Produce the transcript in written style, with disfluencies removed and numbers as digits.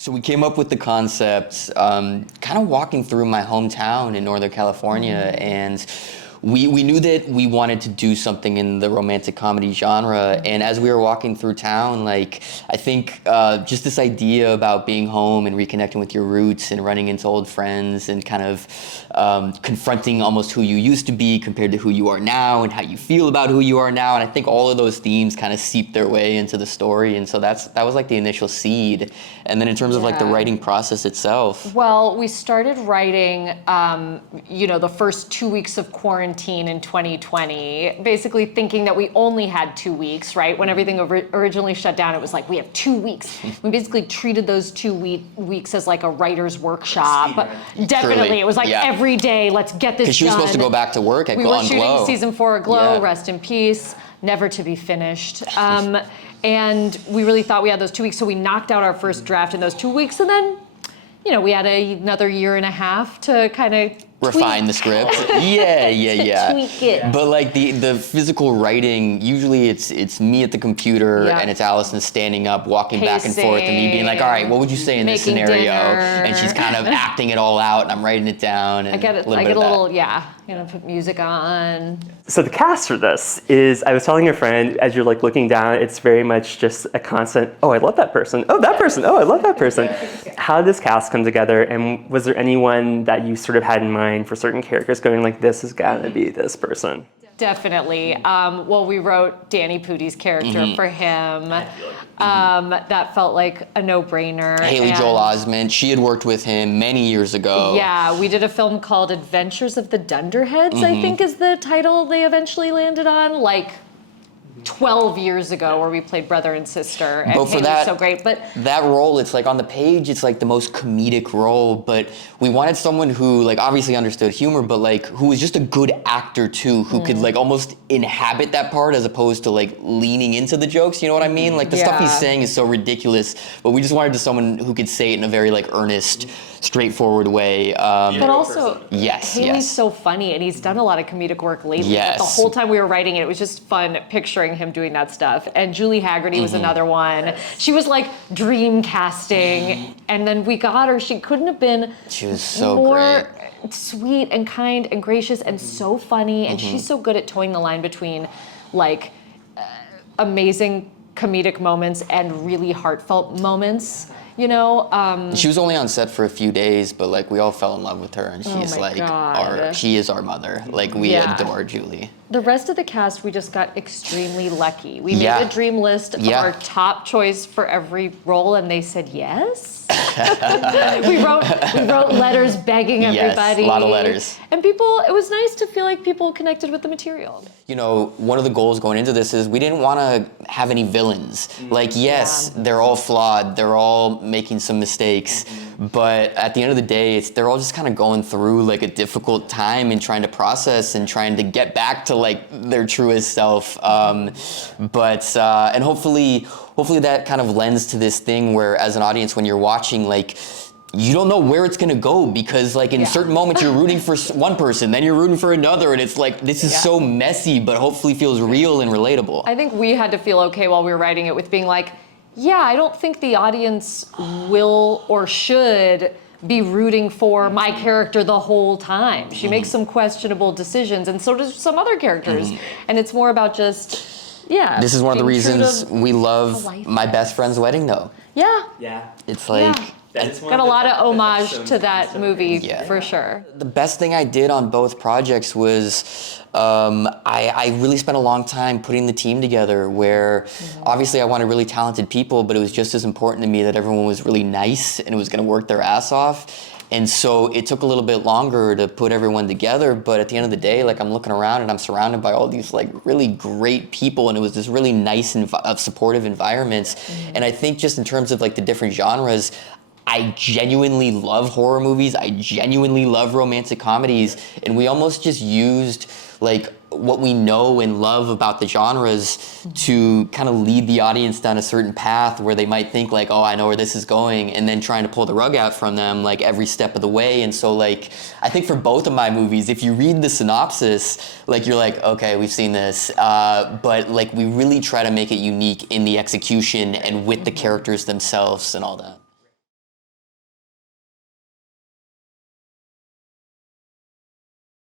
So we came up with the concept kind of walking through my hometown in Northern California, and we knew that we wanted to do something in the romantic comedy genre. And as we were walking through town, like, I think just this idea about being home and reconnecting with your roots and running into old friends and kind of confronting almost who you used to be compared to who you are now and how you feel about who you are now. And I think all of those themes kind of seep their way into the story. And so that was like the initial seed. And then in terms of like the writing process itself. Well, we started writing, the first 2 weeks of quarantine in 2020, basically thinking that we only had 2 weeks, right? When everything originally shut down, it was like, we have 2 weeks. We basically treated those 2 weeks as like a writer's workshop. Definitely, Truly. It was like every day, let's get this done. Because she was supposed to go back to work at We Glow. were shooting season 4 of Glow, rest in peace, never to be finished. And we really thought we had those 2 weeks, so we knocked out our first draft in those 2 weeks, and then, we had another year and a half to kind of refine the script. Yeah. Tweak it. But like the physical writing, usually it's me at the computer and it's Alison standing up, walking back and forth, and me being like, all right, what would you say in this scenario? Dinner. And she's kind of acting it all out, and I'm writing it down. And I get a little, put music on. So the cast for this is, I was telling a friend, as you're like looking down, it's very much just a constant, oh, I love that person. Oh, that person. Oh, I love that person. How did this cast come together? And was there anyone that you sort of had in mind for certain characters going like, this is gonna be this person? Definitely. Well, we wrote Danny Pudi's character for him. That felt like a no-brainer. Haley Joel Osment, she had worked with him many years ago. Yeah, we did a film called Adventures of the Dunderheads, I think is the title they eventually landed on, like 12 years ago, where we played brother and sister, and Haley's so great. But that role, it's like on the page, it's like the most comedic role, but we wanted someone who like obviously understood humor, but like who was just a good actor too, who could like almost inhabit that part as opposed to like leaning into the jokes, you know what I mean? Like the stuff he's saying is so ridiculous, but we just wanted someone who could say it in a very like earnest, straightforward way. But also, Haley's so funny, and he's done a lot of comedic work lately. The whole time we were writing it, it was just fun picturing him doing that stuff. And Julie Haggerty was another one. She was like dream casting, and then we got her. She couldn't have been more sweet and kind and gracious and so funny. And she's so good at towing the line between like amazing comedic moments and really heartfelt moments. She was only on set for a few days, but like we all fell in love with her, and she's she is our mother. Like we adore Julie. The rest of the cast, we just got extremely lucky. We made a dream list of our top choice for every role, and they said yes. we wrote letters begging everybody. Yes, a lot of letters. And it was nice to feel like people connected with the material. One of the goals going into this is we didn't want to have any villains. Like, yes, they're all flawed, they're all making some mistakes, but at the end of the day, they're all just kind of going through like a difficult time and trying to process and trying to get back to like their truest self. And hopefully that kind of lends to this thing where as an audience, when you're watching, like, you don't know where it's gonna go, because like in certain moments you're rooting for one person, then you're rooting for another, and it's like, this is so messy, but hopefully feels real and relatable. I think we had to feel okay while we were writing it with being like, I don't think the audience will or should be rooting for my character the whole time. She makes some questionable decisions, and so does some other characters. And it's more about just, this is one of the reasons we love My Best Friend's Wedding, though. Yeah. It's like... Got a lot of homage to that movie, for sure. The best thing I did on both projects was I really spent a long time putting the team together, where obviously I wanted really talented people, but it was just as important to me that everyone was really nice and was going to work their ass off. And so it took a little bit longer to put everyone together, but at the end of the day, like, I'm looking around and I'm surrounded by all these like really great people, and it was this really nice and supportive environments. And I think just in terms of like the different genres, I genuinely love horror movies, I genuinely love romantic comedies, and we almost just used like what we know and love about the genres to kind of lead the audience down a certain path where they might think like, oh, I know where this is going, and then trying to pull the rug out from them like every step of the way. And so like, I think for both of my movies, if you read the synopsis, like you're like, okay, we've seen this, but like we really try to make it unique in the execution and with the characters themselves and all that.